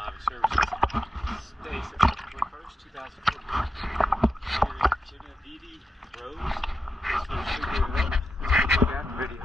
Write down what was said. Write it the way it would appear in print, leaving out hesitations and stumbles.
Genieveve services. Today, September 1st, 2014. Here at Genieveve Rose. This one's figured it out. Let's go check out the video.